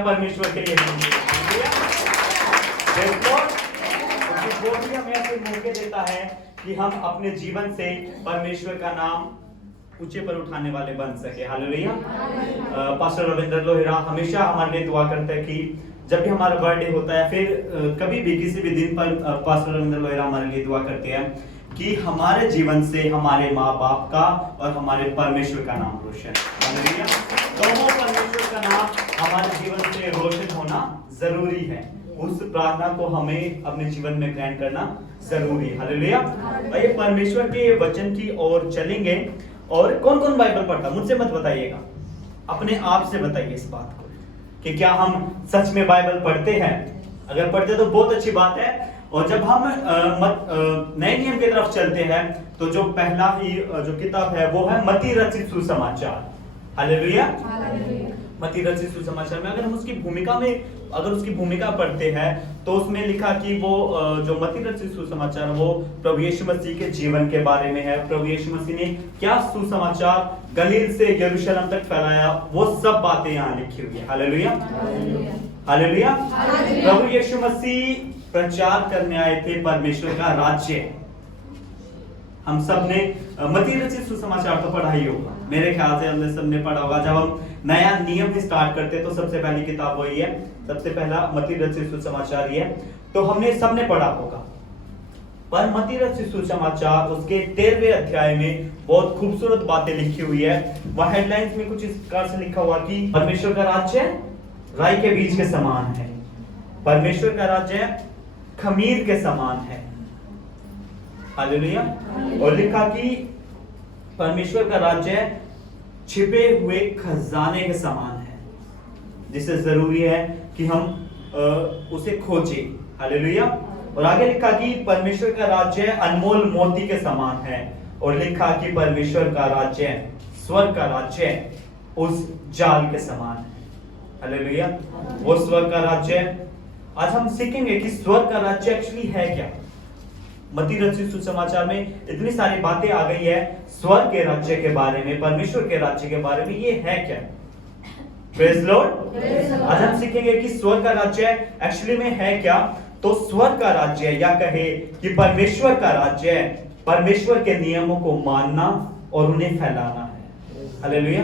तालियां परमेश्वर के लिए होंगी। वो भी हमें ऐसे मौके देता है कि हम अपने जीवन से परमेश्वर का नाम ऊंचे पर उठाने वाले बन सके। हालेलुया। पास्टर रविंद्र लोहिरा हमेशा हमारे लिए दुआ करते हैं कि जब भी हमारा बर्थडे होता है, फिर कभी भी किसी भी दिन पर पास्टर रविंद्र लोहिरा हमारे लिए दुआ करते हैं कि हमारे जीवन से हमारे माँ बाप का और हमारे परमेश्वर का नाम रोशन। हालेलुया। दोनों परमेश्वर का नाम हमारे जीवन से रोशन होना जरूरी है। उस प्रार्थना को हमें अपने जीवन में ग्रहण करना जरूरी है। हालेलुया। भाई परमेश्वर के वचन की ओर चलेंगे। और कौन कौन बाइबल पढ़ता, मुझसे मत बताइएगा, अपने आप से बताइए इस बात को कि क्या हम सच में बाइबल पढ़ते हैं। अगर पढ़ते तो बहुत अच्छी बात है। और जब हम नए नियम की तरफ चलते हैं तो जो पहला ही जो किताब है वो है मत्ती रचित सुसमाचार। हालेलुया। मत्ती रचित सुसमाचार में अगर हम उसकी भूमिका पढ़ते हैं तो उसमें लिखा कि वो जो मत्ती रचित सुसमाचार वो प्रभु यीशु मसीह के जीवन के बारे में है। प्रभु यीशु मसीह ने क्या सुसमाचार गलील से यरूशलेम तक फैलाया, वो सब बातें यहाँ लिखी हुई है। हालेलुया। हालेलुया। प्रभु यीशु मसीह प्रचार करने आए थे परमेश्वर का राज्य। हम सब ने मत्ती रचित सुसमाचार तो पढ़ा ही होगा, मेरे ख्याल से हमने सबने पढ़ा होगा। जब हम नया नियम स्टार्ट करते तो सबसे पहली किताब वही है, सबसे पहला मत्ती रचित सुसमाचार ही है, तो हमने सबने पढ़ा होगा। पर मत्ती रचित सुसमाचार उसके 13वें अध्याय में बहुत खूबसूरत बातें लिखी हुई है। वह हेडलाइंस में कुछ इस प्रकार से लिखा हुआ कि परमेश्वर का राज्य राई के बीज के समान है, परमेश्वर का राज्य खमीर के समान है। हालेलुया। और लिखा कि परमेश्वर का राज्य छिपे हुए खजाने के समान है, जिससे जरूरी है कि हम उसे खोजें। हालेलुया। और आगे लिखा कि परमेश्वर का राज्य अनमोल मोती के समान है। और लिखा कि परमेश्वर का राज्य स्वर्ग का राज्य उस जाल के समान है। हालेलुया। वो स्वर्ग का राज्य, आज हम सीखेंगे कि स्वर्ग का राज्य एक्चुअली है क्या। मत्ती रचित सुसमाचार में इतनी सारी बातें आ गई है स्वर्ग के राज्य के बारे में, परमेश्वर के राज्य के बारे में, ये है क्या। Praise Lord. आज हम सीखेंगे कि स्वर्ग का राज्य एक्चुअली में है क्या। तो स्वर्ग का राज्य या कहे कि परमेश्वर का राज्य परमेश्वर के नियमों को मानना और उन्हें फैलाना है। हालेलुया।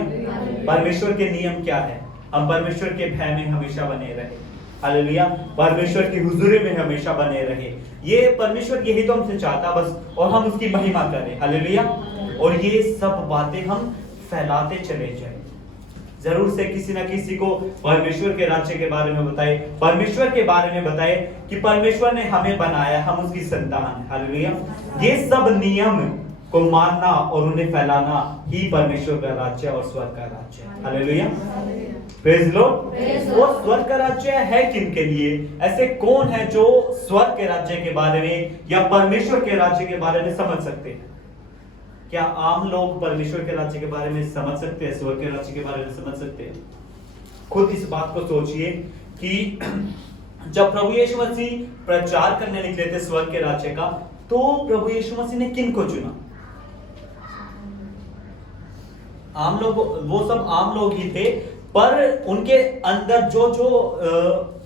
परमेश्वर के नियम क्या है, हम परमेश्वर के भय में हमेशा बने रहे। हालेलुया। परमेश्वर की हुजूरी में हमेशा बने रहे, ये परमेश्वर यही तो हमसे चाहता बस, और हम उसकी महिमा करें। हालेलुया। और ये सब बातें हम फैलाते चले जाएं, जरूर से किसी ना किसी को परमेश्वर के राज्य के बारे में बताए, परमेश्वर के बारे में बताए कि परमेश्वर ने हमें बनाया, हम उसकी संतान हैं। हालेलुया। ये सब नियम को मानना और उन्हें फैलाना ही परमेश्वर का राज्य और स्वर्ग का राज्य है। हालेलुया। Praise Lord. वो स्वर्ग का राज्य है किनके लिए, ऐसे कौन है जो स्वर्ग के राज्य के बारे में या परमेश्वर के राज्य के बारे में समझ सकते हैं। क्या आम लोग परमेश्वर के राज्य के बारे में समझ सकते हैं, स्वर्ग के राज्य के बारे में समझ सकते हैं। खुद इस बात को सोचिए कि जब प्रभु यीशु मसीह प्रचार करने निकले थे स्वर्ग के राज्य का, तो प्रभु यीशु मसीह ने किन को चुना। आम लोग, वो सब आम लोग ही थे, पर उनके अंदर जो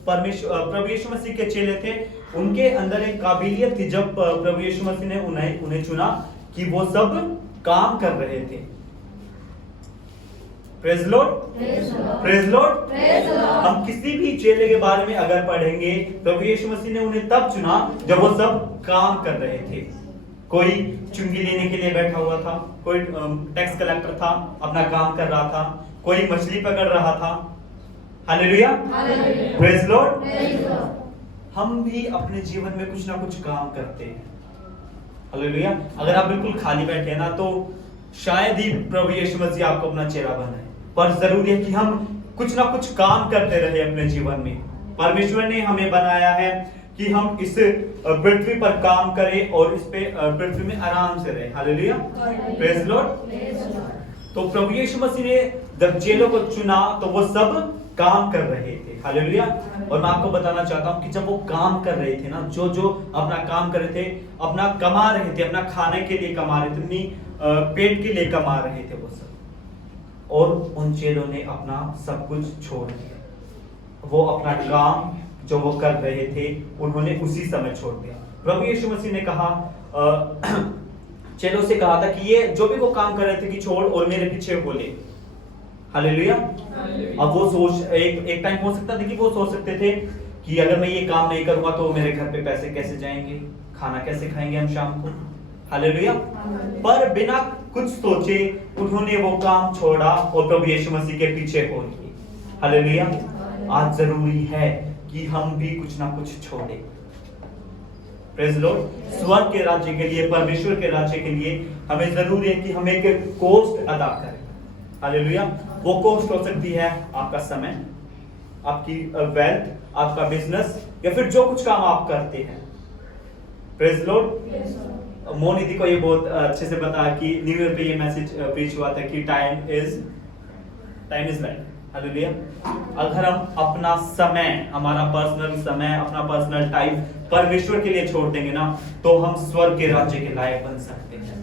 प्रभु यीशु मसीह के चेले थे, उनके अंदर एक काबिलियत थी। जब प्रभु यीशु मसीह ने उन्हें चुना कि वो सब काम कर रहे थे। Praise Lord. Praise Lord. हम किसी भी चेले के बारे में अगर पढ़ेंगे, प्रभु यीशु मसीह ने उन्हें तब चुना जब वो सब काम कर रहे थे। कोई चुंगी लेने के लिए बैठा हुआ था, कोई टैक्स कलेक्टर था, अपना काम कर रहा था, कोई मछली पकड़ रहा था। हालेलुया। Praise Lord. हम भी अपने जीवन में कुछ ना कुछ काम करते हैं। हालेलुया। अगर आप बिल्कुल खाली बैठे हैं ना, तो शायद ही प्रभु यीशु मसीह आपको अपना चेहरा बनाए, पर जरूरी है कि हम कुछ ना कुछ काम करते रहे अपने जीवन में। परमेश्वर ने हमें बनाया है कि हम इस पृथ्वी पर काम करें और इस पे पृथ्वी में आराम से रहे। हालेलुया। Praise Lord. तो प्रभु यीशु मसीह ने जब चेलों को चुना तो वो सब काम कर रहे थे। हालेलुया। और मैं आपको बताना चाहता हूं कि जब वो काम कर रहे थे ना, जो अपना काम कर रहे थे, अपना कमा रहे थे, अपना खाने के लिए कमा रहे थे, अपनी पेट के लिए कमा रहे थे वो सब, और उन चेलों ने अपना सब कुछ छोड़ दिया। वो अपना काम जो वो कर रहे थे उन्होंने उसी समय छोड़ दिया। प्रभु यीशु मसीह ने कहा चेलों से कहा था कि ये जो भी वो काम कर रहे थे कि छोड़ और मेरे पीछे हो ले। हालेलुया। अब वो सोच एक टाइम हो सकता था कि वो सोच सकते थे कि अगर मैं ये काम नहीं करूंगा तो मेरे घर पे पैसे कैसे जाएंगे, खाना कैसे खाएंगे हम शाम को। हालेलुया। पर बिना कुछ सोचे उन्होंने वो काम छोड़ा और प्रभु यीशु मसीह के पीछे हो लिए। हालेलुया। आज जरूरी है कि हम भी कुछ ना कुछ छोड़े। Praise Lord. स्वर्ग के राज्य के लिए, परमेश्वर के राज्य के लिए हमें जरूरी है कि हम एक कॉस्ट अदा करें। हालेलुया। वो कॉस्ट हो सकती है आपका समय, आपकी वेल्थ, आपका बिजनेस, या फिर जो कुछ काम आप करते हैं। Praise Lord. मोनिदी को ये बहुत अच्छे से बताया कि न्यू ईयर पे ये मैसेज प्रीच हुआ था कि टाइम इज लाइफ। हालेलुया। अगर हम अपना समय, हमारा पर्सनल समय, अपना पर्सनल टाइम परमेश्वर के लिए छोड़ देंगे ना, तो हम स्वर्ग के राज्य के लायक बन सकते हैं।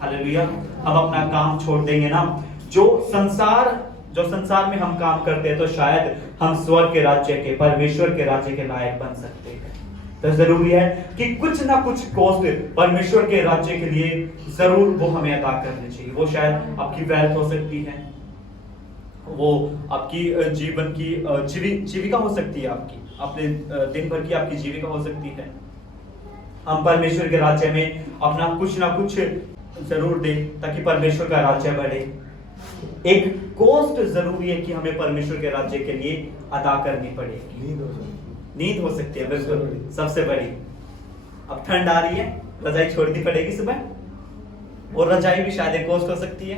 हालेलुया। हम अपना काम छोड़ देंगे ना, जो संसार में हम काम करते हैं, तो शायद हम स्वर्ग के राज्य के, परमेश्वर के राज्य के लायक बन सकते हैं। तो जरूरी है कि कुछ ना कुछ कॉस्ट परमेश्वर के राज्य के लिए जरूर वो हमें अदा करनी चाहिए। वो शायद आपकी वेल्थ हो सकती है, वो आपकी जीवन की जीविका हो सकती है, आपकी अपने दिन भर की आपकी जीविका हो सकती है। हम परमेश्वर के राज्य में अपना कुछ ना कुछ जरूर दें ताकि परमेश्वर का राज्य बढ़े। एक कॉस्ट जरूरी है कि हमें परमेश्वर के राज्य के लिए अदा करनी पड़ेगी। नींद हो सकती है, बिल्कुल सबसे बड़ी। अब ठंड आ रही है, रजाई छोड़नी पड़ेगी सुबह, और रजाई भी शायद एक कॉस्ट हो सकती है,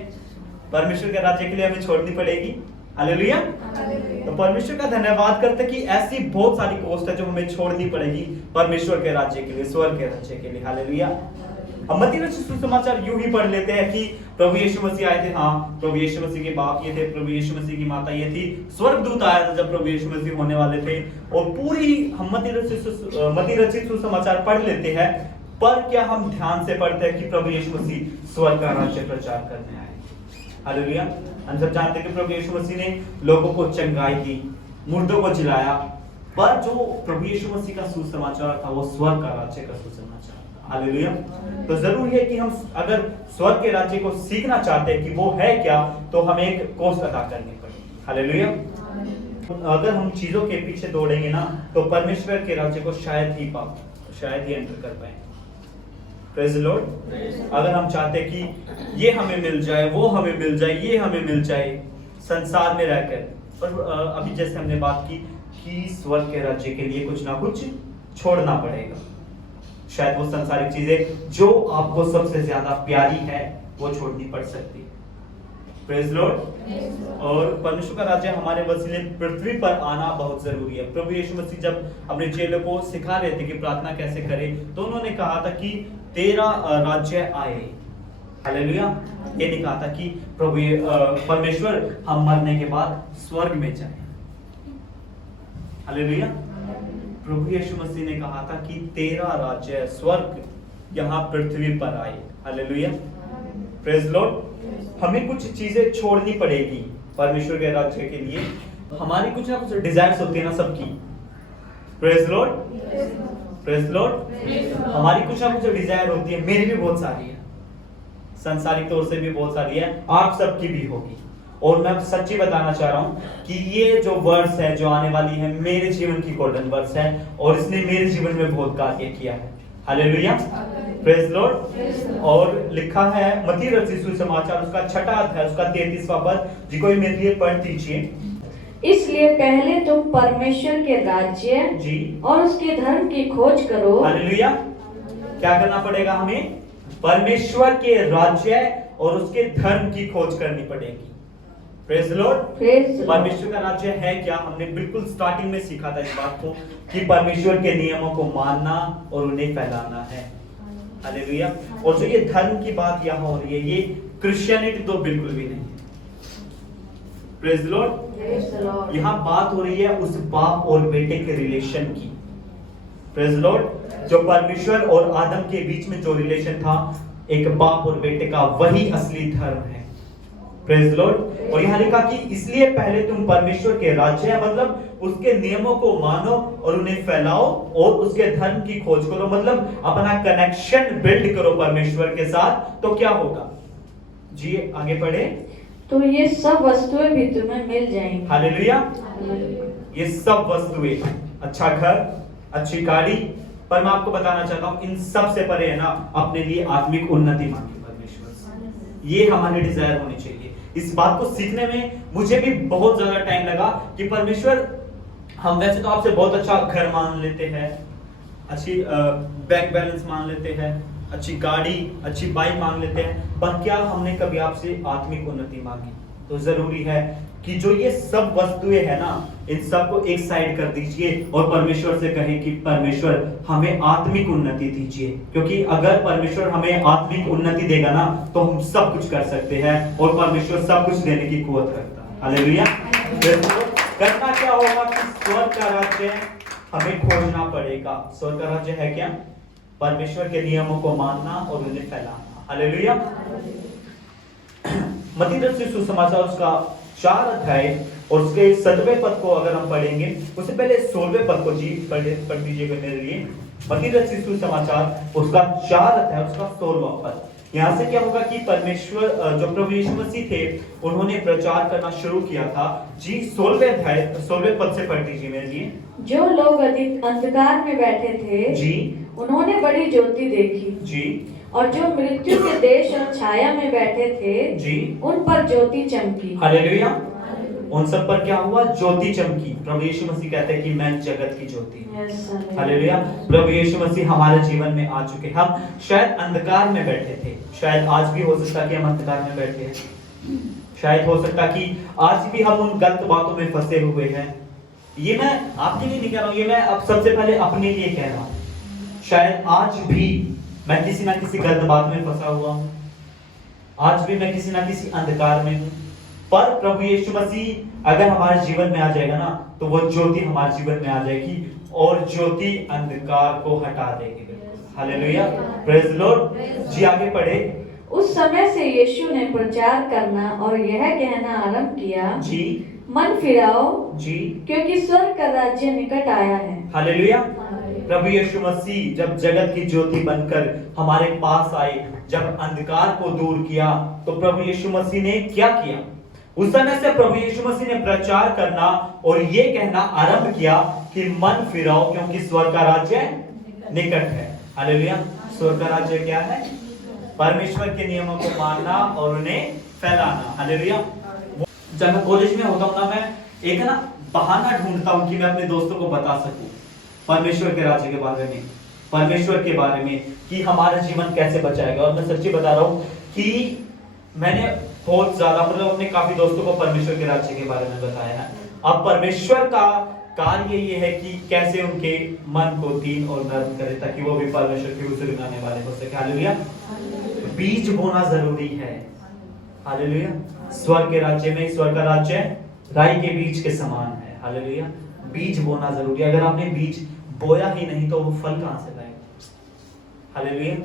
परमेश्वर के राज्य के लिए हमें छोड़नी पड़ेगी। हालेलुया। तो परमेश्वर का धन्यवाद करते कि ऐसी बहुत सारी कॉस्ट है जो हमें छोड़नी पड़ेगी परमेश्वर के राज्य के लिए, स्वर्ग के राज्य के लिए। हालेलुया। हम मत्ती रचित सुसमाचार यूं ही पढ़ लेते हैं कि प्रभु यीशु मसीह आए थे। हाँ, प्रभु यीशु मसीह के बाप ये थे, प्रभु यीशु मसीह की माता ये थी। स्वर्गदूत आया था जब प्रभु यीशु मसीह होने वाले थे। और पूरी हम मत्ती रचित सुसमाचार पढ़ लेते हैं, पर क्या हम ध्यान से पढ़ते हैं कि प्रभु यीशु मसीह स्वर्ग का राज्य प्रचार करने आए। हालेलुया। हम सब जानते हैं कि प्रभु यीशु मसीह ने लोगों को चंगाई दी, मुर्दों को जिलाया, पर जो प्रभु यीशु मसीह का सुसमाचार था वो स्वर्ग का राज्य का सुसमाचार। हालेलुया। तो जरूरी है कि हम अगर स्वर्ग के राज्य को सीखना चाहते हैं कि वो है क्या, तो हमें एक कॉस्ट अदा करनी पड़ेगी। हालेलुया। अगर हम चीजों के पीछे दौड़ेंगे ना, तो परमेश्वर के राज्य को शायद ही एंटर कर पाएंगे। Praise the Lord. अगर हम चाहते हैं कि ये हमें मिल जाए, वो हमें मिल जाए, ये हमें मिल जाए संसार में रहकर, पर अभी जैसे हमने बात की कि स्वर्ग के राज्य के लिए कुछ ना कुछ छोड़ना पड़ेगा। शायद वो सांसारिक चीजें जो आपको सबसे ज्यादा प्यारी है वो छोड़नी पड़ सकती है। Praise the Lord. और परमेश्वर का राज्य हमारे वसीले पृथ्वी पर आना बहुत जरूरी है। प्रभु यीशु मसीह जब अपने चेलों को सिखा रहे थे कि प्रार्थना कैसे करें, तो उन्होंने कहा था कि तेरा राज्य आए। हालेलुया। ये नहीं कहा था कि प्रभु परमेश्वर हम मरने के बाद स्वर्ग में जाए। हालेलुया। प्रभु यीशु मसीह ने कहा था कि तेरा राज्य स्वर्ग यहाँ पृथ्वी पर आए। हालेलुया। Praise the Lord. हमें कुछ चीजें छोड़नी पड़ेगी परमेश्वर के राज्य के लिए। हमारी कुछ ना कुछ डिजायर्स होती है ना सबकी। Praise the Lord. Praise the Lord. हमारी कुछ ना कुछ डिजायर होती है, मेरी भी बहुत सारी है, सांसारिक तौर से भी बहुत सारी है, आप सबकी भी होगी। और मैं सच्ची बताना चाह रहा हूं कि ये जो वर्ड्स है जो आने वाली है, मेरे जीवन की गोल्डन वर्ड्स है, और इसने मेरे जीवन में बहुत कार्य किया है। हालेलुया। Praise the Lord. और लिखा है मत्ती रचित सुसमाचार उसका 6वां अध्याय उसका 33वां पद, जी कोई मेरे लिए पढ़ दीजिए। इसलिए पहले तुम परमेश्वर के राज्य जी और उसके धर्म की खोज करो। हालेलुया। क्या करना पड़ेगा हमें? परमेश्वर के राज्य और उसके धर्म की खोज करनी पड़ेगी। Praise the Lord. परमेश्वर का राज्य है क्या? हमने बिल्कुल स्टार्टिंग में सीखा था इस बात को कि परमेश्वर के नियमों को मानना और उन्हें फैलाना है। हालेलुया। और जो ये धर्म की बात यहाँ हो रही है, ये क्रिश्चियनिटी तो बिल्कुल भी नहीं है। Praise the Lord. यहाँ बात हो रही है उस बाप और बेटे के रिलेशन की। Praise the Lord. जो परमेश्वर और आदम के बीच में जो रिलेशन था, एक बाप और बेटे का, वही असली धर्म है। Praise Lord. और यहाँ लिखा कि इसलिए पहले तुम परमेश्वर के राज्य है, मतलब उसके नियमों को मानो और उन्हें फैलाओ और उसके धर्म की खोज करो, मतलब अपना कनेक्शन बिल्ड करो परमेश्वर के साथ। तो क्या होगा जी, आगे पढ़े। तो ये सब वस्तुएं भी तुम्हें मिल जाएंगी। हालेलुया। ये सब वस्तुएं, अच्छा घर, अच्छी गाड़ी, पर मैं आपको बताना चाहता हूं इन सब से परे है ना, अपने लिए आत्मिक उन्नति मांगे परमेश्वर से। ये हमारी डिजायर होनी चाहिए। इस बात को सीखने में मुझे भी बहुत ज्यादा टाइम लगा कि परमेश्वर, हम वैसे तो आपसे बहुत अच्छा घर मान लेते हैं, अच्छी बैंक बैलेंस मान लेते हैं, अच्छी गाड़ी, अच्छी बाइक मांग लेते हैं, पर क्या हमने कभी आपसे आत्मिक उन्नति मांगी? तो जरूरी है कि जो ये सब वस्तुएं है ना, इन सब को एक साइड कर दीजिए और परमेश्वर से कहें कि परमेश्वर हमें आत्मिक उन्नति दीजिए, क्योंकि अगर परमेश्वर हमें आत्मिक उन्नति देगा ना तो हम सब कुछ कर सकते हैं और परमेश्वर सब कुछ देने की कुव्वत रखता है। हालेलुया। करना क्या होगा कि स्वर्ग का राज्य हमें खोजना पड़ेगा। स्वर्ग का राज्य है क्या? परमेश्वर के नियमों को मानना और उन्हें फैलाना। हालेलुया। मत्ती रचित सुसमाचार उसका 4 अध्याय और उसके 7वें पद को अगर हम पढ़ेंगे, उससे पहले 16वें पद को जी पढ़ दीजिएगा मेरे लिए। मत्ती रचित सुसमाचार उसका 4 अध्याय उसका 16वां पद। यहाँ से क्या होगा कि परमेश्वर, जो प्रभु यीशु मसीह थे, उन्होंने प्रचार करना शुरू किया था। जी 16वें अध्याय 16वें पद से पढ़ दीजिए मेरे लिए। जो लोग अधिक अंधकार में बैठे थे जी, उन्होंने बड़ी ज्योति देखी। जी, और जो मृत्यु के देश और छाया में बैठे थे जी, उन पर ज्योति चमकी। हालेलुया। उन सब पर क्या हुआ? ज्योति चमकी। प्रभु यीशु मसीह कहते हैं कि मैं जगत की ज्योति हूं। हालेलुया। प्रभु यीशु मसीह हमारे जीवन में आ चुके। हम शायद अंधकार में बैठे थे, शायद आज भी हो सकता कि हम अंधकार में बैठे हैं, शायद हो सकता कि आज भी हम उन गलत बातों में फंसे हुए हैं। ये मैं आपके लिए नहीं कह रहा हूं, ये मैं अब सबसे पहले अपने लिए कह रहा हूं। शायद आज भी मैं किसी ना किसी गलत बात में फंसा हुआ हूं, आज भी मैं किसी ना किसी अंधकार में हूं, पर प्रभु यीशु मसीह अगर हमारे जीवन में आ जाएगा ना तो वो ज्योति हमारे जीवन में आ जाएगी और ज्योति अंधकार को हटा देगी। Hallelujah, praise Lord. जी आगे पढ़े। उस समय से यीशु ने प्रचार करना और यह कहना आरंभ किया, जी, मन फिराओ, जी, क्योंकि स्वर्ग का राज्य निकट आया है। हालेलुया। प्रभु यीशु मसीह जब जगत की ज्योति बनकर हमारे पास आए, जब अंधकार को दूर किया, तो प्रभु यीशु मसीह ने क्या किया? उस समय से प्रभु यीशु मसीह ने प्रचार करना और ये कहना आरंभ किया कि मन फिराओ, क्योंकि स्वर्ग का राज्य निकट है। हालेलुया। स्वर्ग का राज्य क्या है? परमेश्वर के नियमों को मानना और उन्हें फैलाना। हालेलुया। जब मैं कॉलेज में होता हूं ना, मैं एक ना बहाना ढूंढता हूं कि मैं अपने दोस्तों को बता सकूं परमेश्वर के राज्य के बारे में, परमेश्वर के बारे में, कि हमारा जीवन कैसे बचाएगा। और मैं सच्ची बता रहा हूं कि मैंने बहुत ज्यादा, मतलब अपने काफी दोस्तों को परमेश्वर के राज्य के बारे में बताया है। अब परमेश्वर का कार्य ये है कि कैसे उनके मन को दीन और नर्म करे ताकि वो भी परमेश्वर की हुजूरी में आने वाले हो सके। हालेलुया। बीज बोना जरूरी है। हालेलुया। स्वर्ग के राज्य में, स्वर्ग का राज्य राई के बीज के समान है। हालेलुया। बीज बोना जरूरी है। अगर आपने बीज बोया ही नहीं तो वो फल कहां से लाएगा? हालेलुया।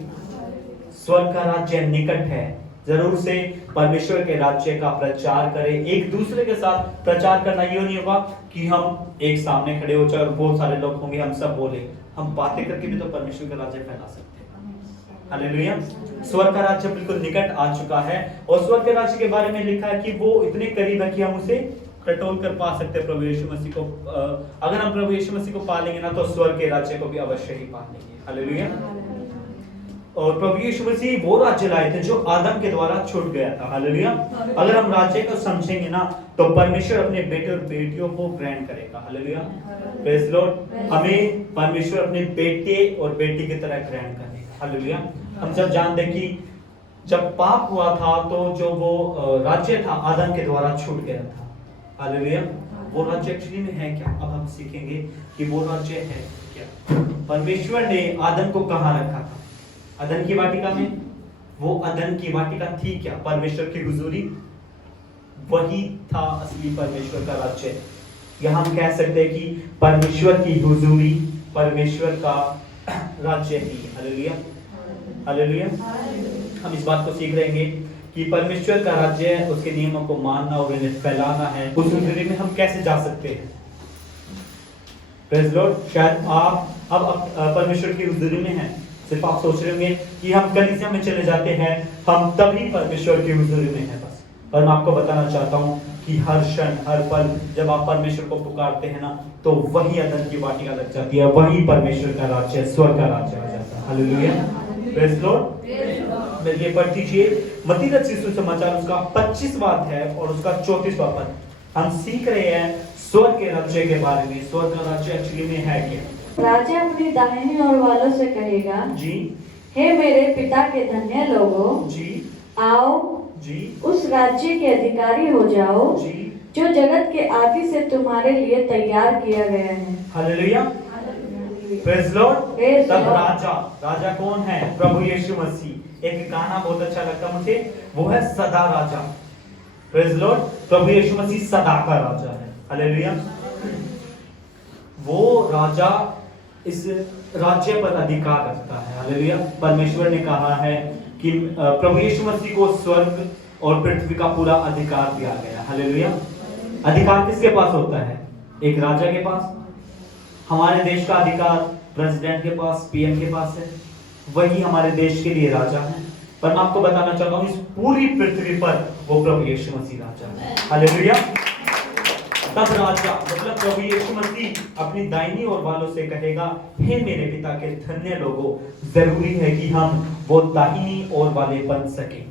स्वर्ग का राज्य निकट है। जरूर से परमेश्वर के राज्य का प्रचार करें। एक दूसरे के साथ प्रचार करना ये नहीं होगा कि हम एक सामने खड़े हो जाए और बहुत सारे लोग होंगे, हम सब बोले। हम बातें करके भी तो परमेश्वर का राज्य फैला सकते हैं। हालेलुया। स्वर्ग का राज्य बिल्कुल निकट आ चुका है और स्वर्ग के राज्य के बारे में लिखा है कि वो इतने करीब है कि हम उसे टटोल कर पा सकते हैं प्रभु यीशु मसीह को। अगर हम प्रभु यीशु मसीह को पा लेंगे ना तो स्वर्ग के राज्य को भी अवश्य ही पा लेंगे। हालेलुया। और प्रभु यीशु मसीह वो राज्य लाए थे जो आदम के द्वारा छूट गया था। हालेलुया। अगर हम राज्य को समझेंगे ना तो परमेश्वर अपने बेटे और बेटियों को ग्रैंड करेगा। हालेलुया। Praise Lord. हमें परमेश्वर अपने बेटे और बेटी की तरह ग्रैंड करेगा। हालेलुया। हम सब जानते हैं कि जब पाप हुआ था तो जो वो राज्य था आदम के द्वारा छूट गया था। हालेलुया। वो राज्य एक्चुअली में है क्या? अब हम सीखेंगे कि वो राज्य है क्या। परमेश्वर ने आदम को कहां रखा था? अदन की वाटिका में। वो अदन की वाटिका थी क्या? परमेश्वर की हुजूरी। वही था असली परमेश्वर का राज्य। यह हम कह सकते हैं कि परमेश्वर की हुजूरी परमेश्वर का राज्य ही। हालेलुया। हालेलुया। हम इस बात को सीख रहेंगे कि परमेश्वर का राज्य है, उसके नियमों को मानना और इन्हें फैलाना है, उस हुजूरी में हम कैसे जा सकते हैं? Praise Lord. शायद आप अब परमेश्वर की हुजूरी में हैं, सिर्फ आप सोच रहे होंगे कि हम कलीसिया में चले जाते हैं, हम तभी परमेश्वर की हुजूरी में हैं बस। पर मैं आपको बताना चाहता हूँ कि हर क्षण हर पल जब आप परमेश्वर को पुकारते हैं ना, तो वही अदन की वाटिका लग जाती है, वही परमेश्वर का राज्य, स्वर्ग का राज्य आ जाता है। Hallelujah, praise Lord. मेरे पढ़ दीजिए मत्ती रचित सुसमाचार उसका 25वां अध्याय और उसका 34वां पद। हम सीख रहे हैं स्वर्ग के राज्य के बारे में। स्वर्ग का राज्य एक्चुअली में है क्या? राजा अपनी दाहिनी ओर वालों से कहेगा, जी, हे मेरे पिता के धन्य लोगों, जी, आओ जी, उस राज्य के अधिकारी हो जाओ जी। जो जगत के आदि से तुम्हारे लिए तैयार किया गया है। Hallelujah, praise Lord. Praise तब Lord। राजा कौन है? प्रभु यीशु मसीह। एक गाना बहुत अच्छा लगता मुझे, वो है सदा राजा। Praise Lord. प्रभु यीशु मसीह सदा का राजा है। हालेलुया। वो राजा इस राज्य पर अधिकार रखता है। हालेलुया। परमेश्वर ने कहा है कि प्रभु यीशु मसीह को स्वर्ग और पृथ्वी का पूरा अधिकार दिया गया। हालेलुया। अधिकार किसके पास होता है? एक राजा के पास। हमारे देश का अधिकार प्रेसिडेंट के पास, पीएम के पास है, वही हमारे देश के लिए राजा है। पर मैं आपको बताना चाहता हूँ, इस पूरी पृथ्वी पर वो प्रभु यीशु मसीह राजा है। हालेलुया। तब राजा मतलब प्रभु यीशु मसीह अपनी दाहिनी ओर वालों से कहेगा, हे मेरे पिता के धन्य लोगों, जरूरी है कि हम वो दाहिनी ओर वाले बन सके।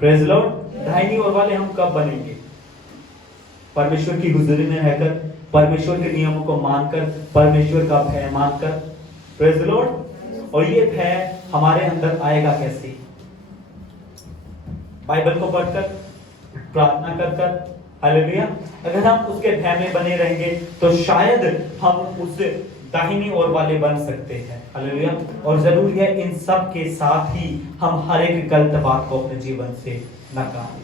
Praise Lord. दाहिनी ओर वाले हम कब बनेंगे? परमेश्वर की हुजूरी में रहकर, परमेश्वर के नियमों को मानकर, परमेश्वर का भय मानकर। Praise Lord. और ये भय हमारे अंदर आएगा कैसे? बाइबल को पढ़कर, प्रार्थना कर कर। हालेलुया। अगर हम उसके भय में बने रहेंगे तो शायद हम उस दाहिनी ओर वाले बन सकते हैं। हालेलुया। और जरूरी है इन सब के साथ ही हम हर एक गलत बात को अपने जीवन से निकालें।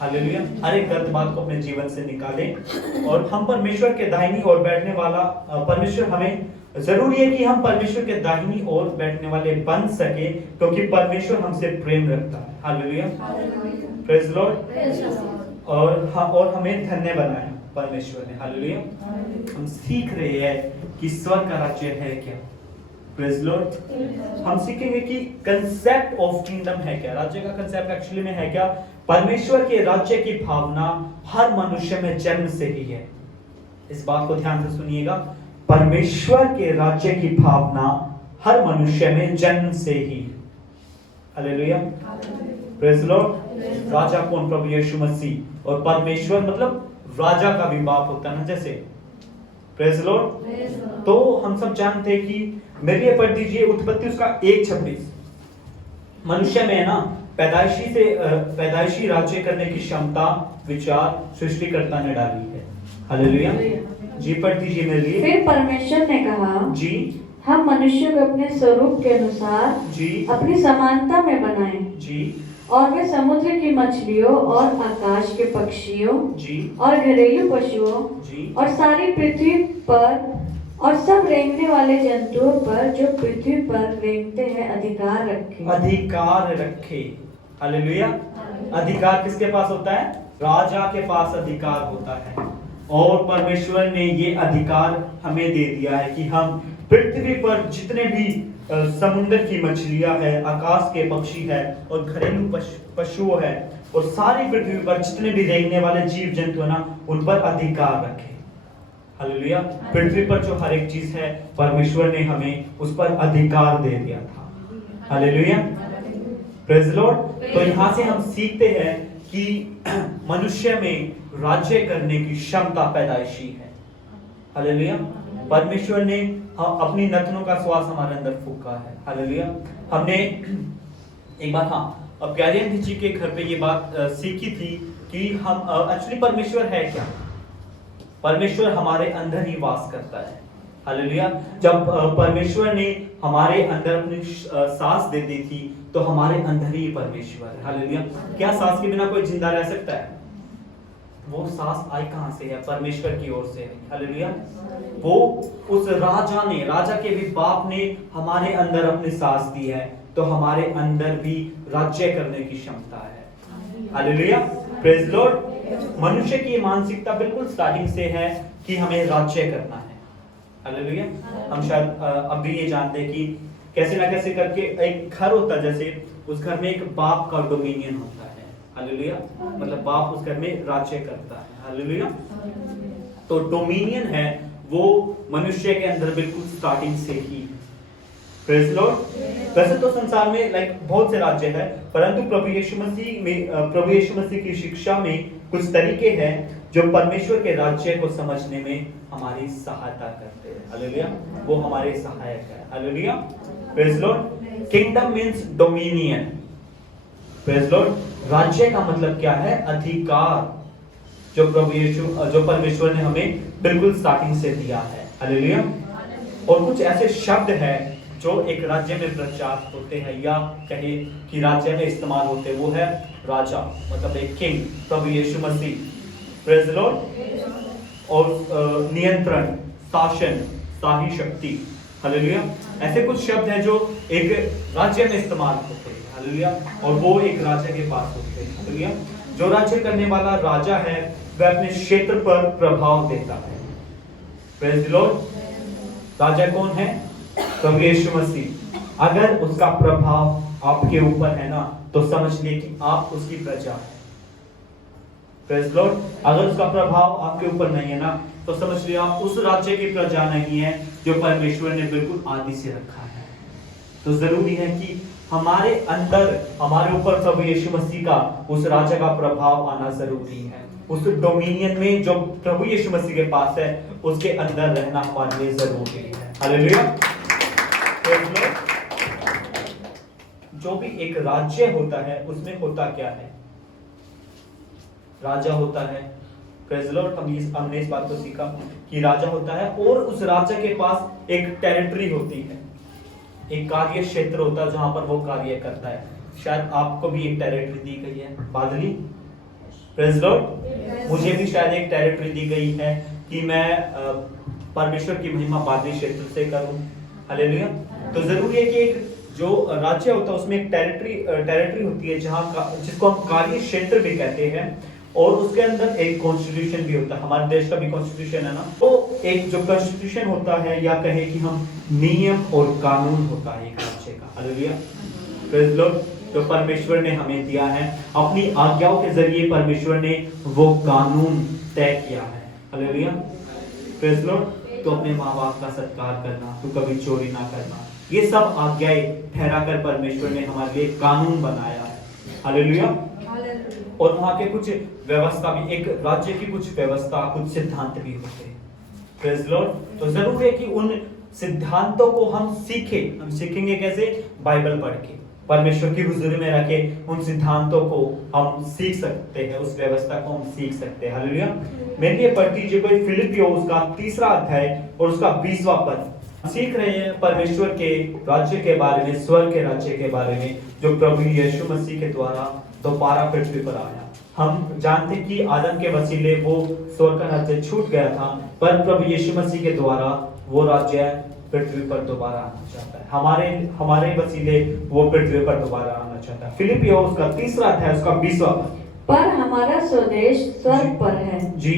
हालेलुया। हर एक गलत बात को अपने जीवन से निकालें और हम परमेश्वर के दाहिनी ओर बैठने वाला परमेश्वर हमें जरूरी है कि हम परमेश्वर के दाहिनी ओर बैठने वाले बन सके, क्योंकि परमेश्वर हमसे प्रेम रखता है। हालेलुया। Praise Lord. और हमें धन्य बनाया परमेश्वर ने। हालेलुया। हम सीख रहे हैं कि स्वर्ग का राज्य है क्या। Praise Lord. हम सीखेंगे कि कंसेप्ट ऑफ किंगडम है क्या, राज्य का कंसेप्ट एक्चुअली में है क्या। परमेश्वर के राज्य की भावना हर मनुष्य में जन्म से ही है। इस बात को ध्यान से सुनिएगा, परमेश्वर के राज्य की भावना हर मनुष्य में जन्म से ही। हालेलुया। Praise Lord. राजा कौन? प्रभु यीशु मसीह। और परमेश्वर मतलब राजा का भी बाप होता है ना, जैसे। Praise Lord. तो हम सब जानते हैं कि मेरे लिए पढ़ दीजिए उत्पत्ति उसका 1:26। मनुष्य में ना पैदाइशी राज्य करने की क्षमता, विचार सृष्टिकर्ता ने डाली है। हालेलुया। जी पढ़ दीजिए मेरे लिए। फिर परमेश्वर ने कहा, जी, हम मनुष्य को अपने स्वरूप के अनुसार जी, अपनी समानता में बनाएं, जी, और वे समुद्र की मछलियों और आकाश के पक्षियों जी, और घरेलू पशुओं जी, और सारी पृथ्वी पर और सब रेंगने वाले जंतुओं पर जो पृथ्वी पर रेंगते हैं अधिकार रखे। अधिकार रखे। हालेलुया। अधिकार किसके पास होता है? राजा के पास अधिकार होता है। और परमेश्वर ने ये अधिकार हमें दे दिया है कि हम पृथ्वी पर जितने भी समुद्र की मछलियां है, आकाश के पक्षी है और घरेलू पशु है और सारी पृथ्वी पर जितने भी रेंगने वाले जीव जंतु है ना, उन पर अधिकार रखे। हालेलुया। पृथ्वी पर जो हर एक चीज है परमेश्वर ने हमें उस पर अधिकार दे दिया था। हालेलुया। Praise Lord. तो यहाँ से हम सीखते हैं कि मनुष्य में राज्य करने की क्षमता पैदाइशी है। हालेलुया। परमेश्वर ने अपनी नथनों का श्वास हमारे अंदर फूंका है। हालेलुया। हमने एक बार अब गैरियन जी के घर पे ये बात सीखी थी कि हम एक्चुअली परमेश्वर है क्या। परमेश्वर हमारे अंदर ही वास करता है। हालेलुया। जब परमेश्वर ने हमारे अंदर अपनी सांस दे दी थी तो हमारे अंदर ही परमेश्वर है। हालेलुया। क्या सांस के बिना कोई जिंदा रह सकता है? वो सांस आई कहां से है? परमेश्वर की ओर से है। हालेलुया। वो उस राजा के भी बाप ने हमारे अंदर अपनी सांस दी है, तो हमारे अंदर भी राज्य करने की क्षमता है। Hallelujah, praise Lord. मनुष्य की मानसिकता बिल्कुल स्टार्टिंग से है कि हमें राज्य करना है। हालेलुया। हम शायद अब भी ये जानते हैं कि कैसे ना कैसे करके एक घर होता है, जैसे उस घर में एक बाप का डोमिनियन होता है। हालेलुया, मतलब बाप उस घर में राज्य करता है। हालेलुया। तो डोमिनियन है वो मनुष्य के अंदर बिल्कुल स्टार्टिंग से ही। Praise Lord. वैसे तो संसार में बहुत से राज्य है, परंतु प्रभु यीशु मसीह की शिक्षा में कुछ तरीके हैं जो परमेश्वर के राज्य को समझने में हमारी सहायता करते हैं। हालेलुया, वो हमारे सहायक है। Hallelujah, praise Lord. Kingdom means dominion. Praise Lord. राज्य का मतलब क्या है? अधिकार, जो परमेश्वर ने हमें बिल्कुल स्टार्टिंग से दिया है। हालेलुया। और कुछ ऐसे शब्द हैं जो एक राज्य में प्रचार होते हैं, या कहे कि राज्य में इस्तेमाल होते हैं, वो है राजा, मतलब एक किंग, प्रभु यीशु मसीह। Praise Lord. और नियंत्रण, शासन, शाही शक्ति। हालेलुया। ऐसे कुछ शब्द हैं जो एक राज्य में इस्तेमाल होते हैं। हालेलुया। और वो एक राजा के पास होते हैं। हालेलुया। जो राज्य करने वाला राजा है वह अपने क्षेत्र पर प्रभाव देता है। Praise the Lord. राजा कौन है? प्रभु यीशु मसीह। अगर उसका प्रभाव आपके ऊपर है ना, तो समझ लिए कि आप उसकी प्रजा है। Praise the Lord. अगर उसका प्रभाव आपके ऊपर नहीं है ना, तो समझ लिए आप उस राज्य की प्रजा नहीं है जो परमेश्वर ने बिल्कुल आदि से रखा है। तो जरूरी है कि हमारे अंदर, हमारे ऊपर प्रभु यीशु मसीह का, उस राजा का प्रभाव आना जरूरी है। उस डोमिनियन में जो प्रभु यीशु मसीह के पास है, उसके अंदर रहना हमारे लिए जरूरी है। हालेलुया। जो भी एक राज्य होता है उसमें होता क्या है? राजा होता है। Praise Lord. हमने इस बात को सीखा कि राजा होता है और उस राजा के पास एक टेरिटरी होती है, एक कार्य क्षेत्र होता है जहां पर वो कार्य करता है। शायद आपको भी एक टेरिटरी दी गई है, बादली। Praise Lord. मुझे भी शायद एक टेरिटरी दी गई है कि मैं परमेश्वर की महिमा बादली क्षेत्र से करूं। हालेलुया। तो जरूरी है कि एक जो राज्य होता है उसमें एक टेरिटरी होती है जिसको हम कार्य क्षेत्र भी कहते हैं, और उसके अंदर एक कॉन्स्टिट्यूशन भी होता है। हमारे देश का भी कॉन्स्टिट्यूशन है ना, तो एक जो कॉन्स्टिट्यूशन होता है, या कहे कि हम नियम और कानून होता है एक राज्य का। हालेलुया। Praise Lord. जो परमेश्वर ने हमें दिया है, अपनी आज्ञाओं के जरिए परमेश्वर ने वो कानून तय किया है। हालेलुया। Praise Lord. तो अपने माँ बाप का सत्कार करना, तो कभी चोरी ना करना, ये सब आज्ञाएं ठहराकर परमेश्वर ने हमारे लिए कानून बनाया है। हालेलुया। और वहां के कुछ व्यवस्था भी, एक राज्य की कुछ व्यवस्था, कुछ सिद्धांत भी होते हैं। Praise Lord. तो जरूर है कि उन सिद्धांतों को हम सीखें। हम सीखेंगे कैसे? बाइबल पढ़ के, परमेश्वर की हुजूरी में रखे उन सिद्धांतों को हम सीख सकते हैं, उस व्यवस्था को हम सीख सकते हैं। हालेलुया। मेरे लिए पढ़ दीजिए कोई फिलिपियों उसका 3 अध्याय और उसका 20वां पद। सीख रहे हैं परमेश्वर के राज्य के बारे में, स्वर्ग के राज्य के बारे में, जो प्रभु यीशु मसीह के द्वारा दोबारा पृथ्वी पर आया। हम जानते हैं कि आदम के वसीले वो स्वर्ग का राज्य छूट गया था, पर प्रभु यीशु मसीह के द्वारा वो राज्य पृथ्वी पर दोबारा आना चाहता है। हमारे वसीले वो पृथ्वी पर दोबारा आना चाहता है। फिलिपियों उसका 3 अध्याय उसका 20वां पद। पर हमारा स्वदेश स्वर्ग पर है जी,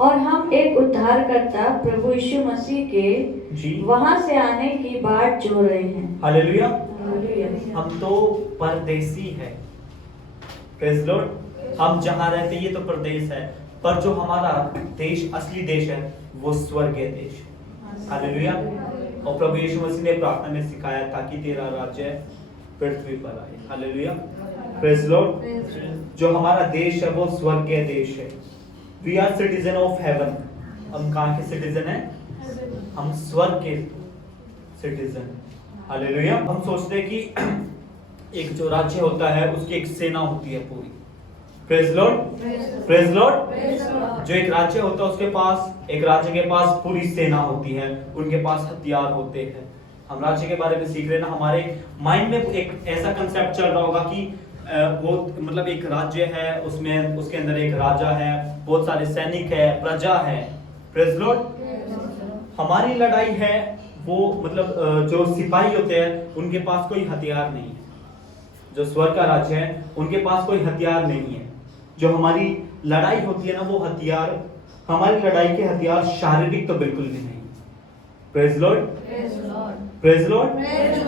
और हम एक उद्धारकर्ता प्रभु यीशु मसीह के जी वहां से आने की बाट जो रहे हैं। हालेलुया। हालेलुया। हम तो परदेसी है। Praise Lord. हम जहां रहते हैं ये तो प्रदेश है, पर जो हमारा देश, असली देश है, वो स्वर्गीय देश है। हालेलुया। और प्रभु यीशु मसीह ने प्रार्थना में सिखाया ताकि तेरा राज्य पृथ्वी पर आए। हालेलुया। Praise Lord. जो हमारा देश है वो स्वर्गीय देश है। We are citizen of heaven. हम कहाँ के सिटीजन हैं? हम स्वर्ग के सिटीजन। हालेलुया। हम सोचते हैं कि एक जो राज्य होता है उसकी एक सेना होती है पूरी। Praise Lord. Praise Lord. जो एक राज्य होता है उसके पास, एक राज्य के पास पूरी सेना होती है, उनके पास हथियार होते हैं। हम राज्य के बारे में सीख रहे हैं ना, हमारे माइंड में एक ऐसा कंसेप्ट चल रहा होगा कि बहुत मतलब एक राज्य है, उसमें उसके अंदर एक राजा है, बहुत सारे सैनिक है, प्रजा है। Praise Lord. हमारी लड़ाई है वो मतलब जो सिपाही होते हैं उनके पास कोई हथियार नहीं है। जो स्वर्ग का राज्य है उनके पास कोई हथियार नहीं है। जो हमारी लड़ाई होती है ना, वो हथियार, हमारी लड़ाई के हथियार शारीरिक तो बिल्कुल भी नहीं। Praise Lord, praise Lord.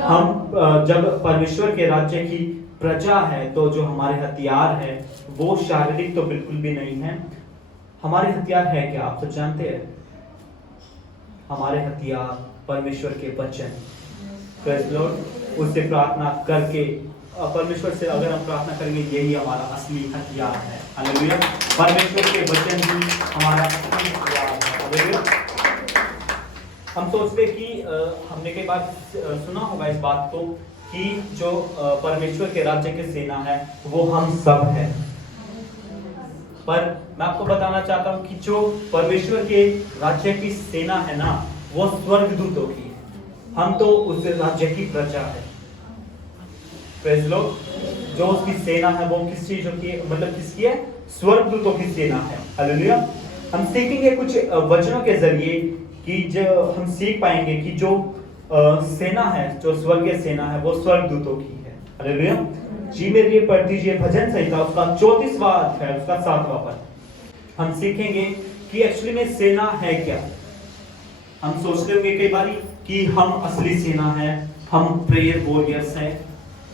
हम जब परमेश्वर के राज्य की प्रजा है तो जो हमारे हथियार है वो शारीरिक तो बिल्कुल भी नहीं है। हमारे हथियार है क्या, आप सब जानते हैं? हमारे हथियार परमेश्वर के वचन। Praise Lord. उससे प्रार्थना करके, परमेश्वर से अगर हम प्रार्थना करेंगे, यही हमारा असली हथियार है। हालेलुया। परमेश्वर के वचन ही हमारा असली हथियार है। हालेलुया। हम सोचते कि हमने कई बार सुना होगा इस बात को कि जो परमेश्वर के राज्य की सेना है वो हम सब है। पर मैं आपको बताना चाहता हूं कि जो परमेश्वर के राज्य की सेना है ना, वो स्वर्गदूतों की है। हम तो उस राज्य की प्रजा है। Praise Lord. जो उसकी सेना है वो किस चीजों की, मतलब किसकी है? स्वर्गदूतों की सेना है। हालेलुया। हम सीखेंगे कुछ वचनों के जरिए कि जो हम सीख पाएंगे कि जो सेना है, जो स्वर्गीय सेना है, वो स्वर्गदूतों की है। हालेलुया। जी मेरे लिए पढ़ दीजिए भजन संहिता उसका 34वां अध्याय उसका 7वां पद। हम सीखेंगे कि एक्चुअली में सेना है क्या। हम सोचते होंगे कई बार कि हम असली सेना है, हम प्रेयर वॉरियर्स हैं।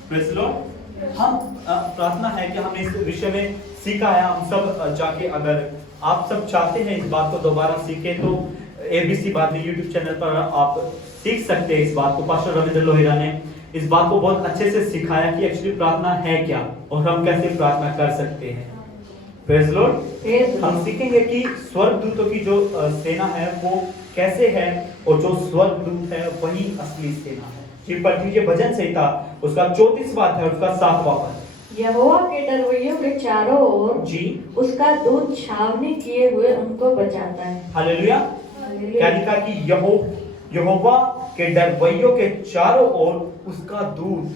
Praise Lord. हम प्रार्थना है कि हमने इस विषय में सीखा है। हम सब जाके, अगर आप सब चाहते हैं इस बात को दोबारा सीखे, तो एबीसी बातें यूट्यूब चैनल पर आप सीख सकते हैं इस बात को। पास्टर रविंद्र लोहिरा ने इस बात को बहुत अच्छे से सिखाया कि एक्चुअली प्रार्थना है क्या और हम कैसे प्रार्थना कर सकते हैं। Praise Lord. हम सीखेंगे कि स्वर्गदूतों की जो सेना है वो कैसे है, और जो स्वर्गदूत है वही असली सेना है। जी पढ़ दीजिए भजन संहिता उसका 34वां अध्याय उसका 7वां पद। यहोवा के डरवैयों के चारों ओर जी उसका दूत छावनी किए हुए उनको बचाता है। हालेलुया। क्या लिखा कि यहोवा के डरवैयों के चारों ओर उसका दूत।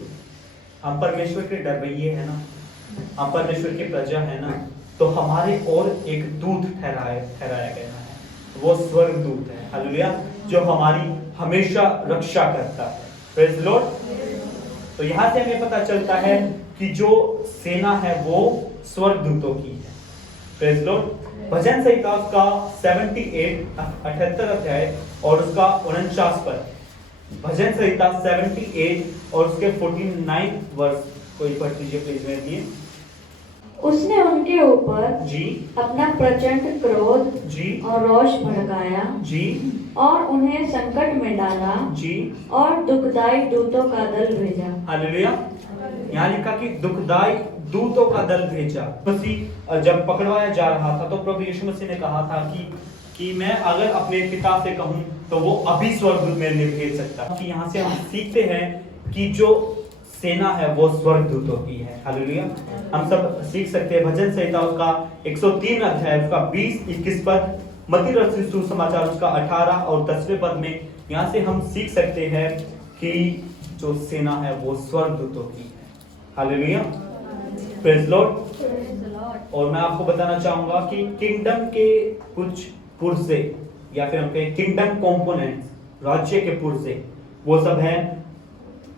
हम परमेश्वर के डरवैये है ना, हम परमेश्वर की प्रजा है ना, तो हमारे और एक दूत ठहराया गया है, वो स्वर्गदूत है। हालेलुया। जो हमारी हमेशा रक्षा करता है। Praise Lord. तो यहां से हमें पता चलता है कि जो सेना है वो स्वर्गदूतों की है। Praise Lord. भजन संहिता उसका 78 अध्याय और उसका 49 पद। भजन संहिता 78 और उसके 49 वर्ष कोई पढ़ लीजिए प्लीज मेरे लिए। उसने उनके ऊपर जी अपना प्रचंड क्रोध जी और रोष भड़काया जी और उन्हें संकट में डाला जी और दुखदाई दूतों का दल भेजा। हालेलुया। यहाँ लिखा कि दुखदाई दूतों का दल भेजा। मसीह जब पकड़वाया जा रहा था तो प्रभु यीशु मसीह ने कहा था कि मैं अगर अपने पिता से कहूं तो वो अभी स्वर्गदूत मेरे लिए भेज सकता है। कि यहाँ से हम सीखते हैं कि जो सेना है वो स्वर्गदूतों की है। हालेलुया। हम सब सीख सकते हैं भजन संहिता उसका 103 अध्याय उसका 20-21 पद, मत्ती रचित सुसमाचार उसका 18 और 10वें पद में यहाँ से हम सीख सकते हैं कि जो सेना है वो स्वर्गदूतों की है। हालेलुया। Praise Lord. और मैं आपको बताना चाहूंगा कि किंगडम के कुछ पुर्जे या फिर हम कहें किंगडम कंपोनेंट्स, राज्य के पुर्जे, वो सब है।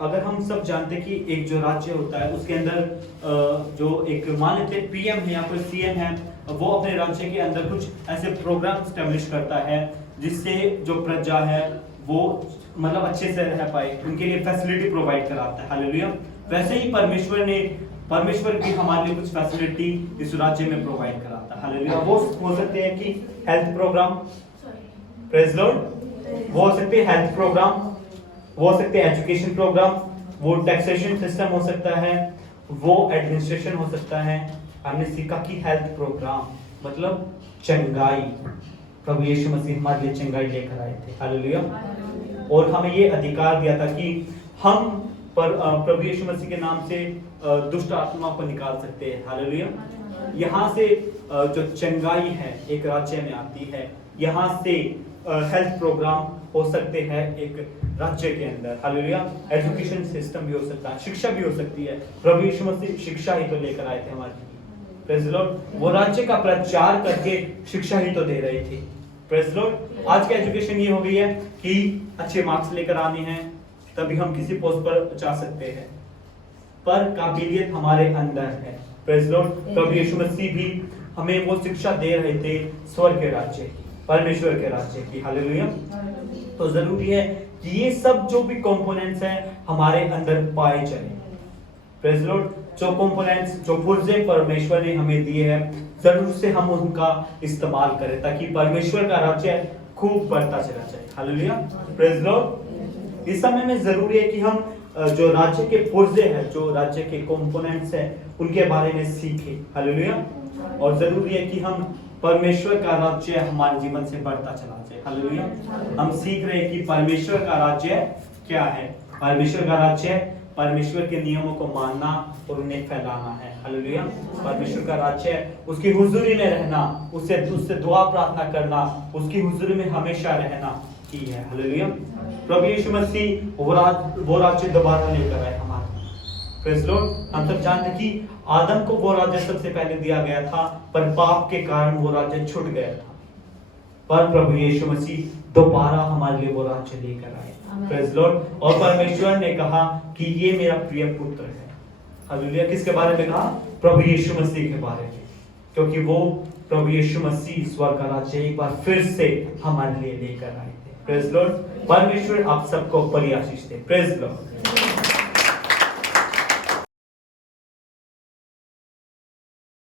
अगर हम सब जानते कि एक जो राज्य होता है उसके अंदर जो एक मान लेते पीएम है या कोई सीएम है, वो अपने राज्य के अंदर कुछ ऐसे प्रोग्राम स्टैब्लिश करता है जिससे जो प्रजा है वो मतलब अच्छे से रह पाए, उनके लिए फैसिलिटी प्रोवाइड कराता है। हालेलुया। वैसे ही परमेश्वर भी हमारे लिए कुछ फैसिलिटी इस राज्य में प्रोवाइड कराता है। हालेलुया। वो हो सकते हैं कि हेल्थ प्रोग्राम, प्रेज लॉर्ड, वो हो सकते हैं हेल्थ प्रोग्राम, वो हो सकते हैं एजुकेशन प्रोग्राम, वो टैक्सेशन सिस्टम हो सकता है, वो एडमिनिस्ट्रेशन हो सकता है। हमने सीखा कि हेल्थ प्रोग्राम मतलब चंगाई, प्रभु यीशु मसीह हमारे लिए चंगाई लेकर आए थे। हालेलुया। और हमें ये अधिकार दिया था कि हम प्रभु यीशु मसीह के नाम से दुष्ट आत्मा को निकाल सकते हैं। हालेलुया। यहाँ से जो चंगाई है एक राज्य में आती है यहाँ से हेल्थ प्रोग्राम हो सकते हैं एक राज्य के अंदर, हालेलुया। एजुकेशन सिस्टम भी हो सकता है, शिक्षा भी हो सकती है। प्रभु यीशु मसीह शिक्षा ही तो लेकर आए थे हमारे लिए, प्रेज लॉर्ड। वो राज्य का प्रचार करके शिक्षा ही तो दे रहे थे, प्रेज लॉर्ड। आज की एजुकेशन ये हो गई है कि अच्छे मार्क्स लेकर आने हैं तभी हम किसी पोस्ट पर जा सकते हैं, पर काबिलियत हमारे अंदर है, प्रेज लॉर्ड। प्रभु यीशु मसीह भी हमें वो शिक्षा दे रहे थे स्वर्ग के राज्य की, परमेश्वर के राज्य की, हालेलुया। तो जरूरी है कि ये सब जो भी कंपोनेंट्स हैं हमारे अंदर पाए जाए, प्रेज लॉर्ड। जो कंपोनेंट्स, जो पुर्जे परमेश्वर ने हमें दिए हैं, जरूर से हम उनका इस्तेमाल करें ताकि परमेश्वर का राज्य खूब बढ़ता चला जाए, हालेलुया, प्रेज लॉर्ड। इस समय में जरूरी है कि हम जो राज्य के पुर्जे हैं, जो राज्य के कंपोनेंट्स हैं, उनके बारे में सीखें, हालेलुया। और जरूरी है कि हम परमेश्वर का राज्य हमारे जीवन से बढ़ता चला जाए, हालेलुया। हम सीख रहे हैं कि परमेश्वर का राज्य क्या है। परमेश्वर का राज्य परमेश्वर के नियमों को मानना और उन्हें फैलाना है, हालेलुया। परमेश्वर का राज्य उसकी हुजूरी में रहना, उससे दुआ प्रार्थना करना, उसकी हुजूरी में हमेशा रहना ही है, हालेलुया। प्रभु यीशु मसीह वो राज्य दोबारा लेकर आए हमारे, प्रेज़ लॉर्ड। हम सब जानते हैं कि आदम को वो राज्य सबसे पहले दिया गया था, पर पाप के कारण वो राज्य छूट गया था, पर प्रभु यीशु मसीह दोबारा हमारे लिए वो राज्य लेकर आए, प्रेज़ लॉर्ड। और परमेश्वर ने कहा कि ये मेरा प्रिय पुत्र है, हालेलुया। किसके बारे में कहा? प्रभु यीशु मसीह के बारे में, क्योंकि वो प्रभु यीशु मसीह स्वर्ग का राज्य एक बार फिर से हमारे लिए लेकर आए थे, प्रेज़ लॉर्ड। परमेश्वर आप सबको बड़ी आशीष दे, प्रेज़ लॉर्ड।